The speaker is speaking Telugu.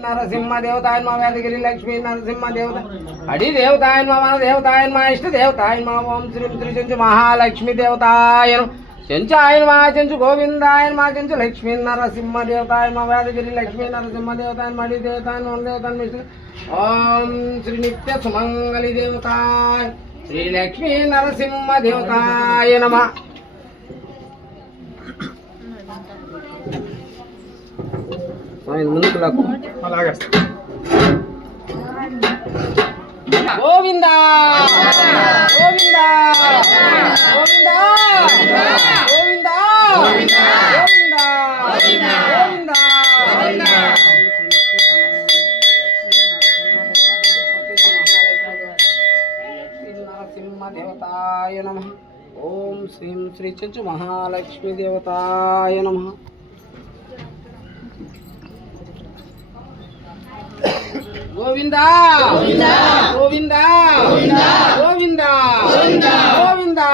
नरसिंह देवताय नमः व्याधगिरी लक्ष्मी नरसिंह देवता अड़ी देवताय नमः वन देवताय नमः इष्ट देवताय नमः ओम श्री श्री चंचु महालक्ष्मी देवताय नमः चंचाय नमः चंचु गोविंदाय नमः चंचु लक्ष्मी नरसिंह देवताय नमः व्याधगिरी लक्ष्मी नरसिंह देवताय नमः अड़ी देवताय नमः देवताय नमः ओम श्री नित्य सुमंगली देवताय श्री लक्ष्मी नरसिंह देवताय नमः ముందుకు గోవిందా గోవిందా గోవిందా గోవిందా గోవిందా గోవిందా నరసింహ దేవతాయ నమః ఓం శ్రీం శ్రీ చెంచు మహాలక్ష్మి దేవతాయ నమః गोविंदा गोविंदा गोविंदा गोविंदा गोविंदा गोविंदा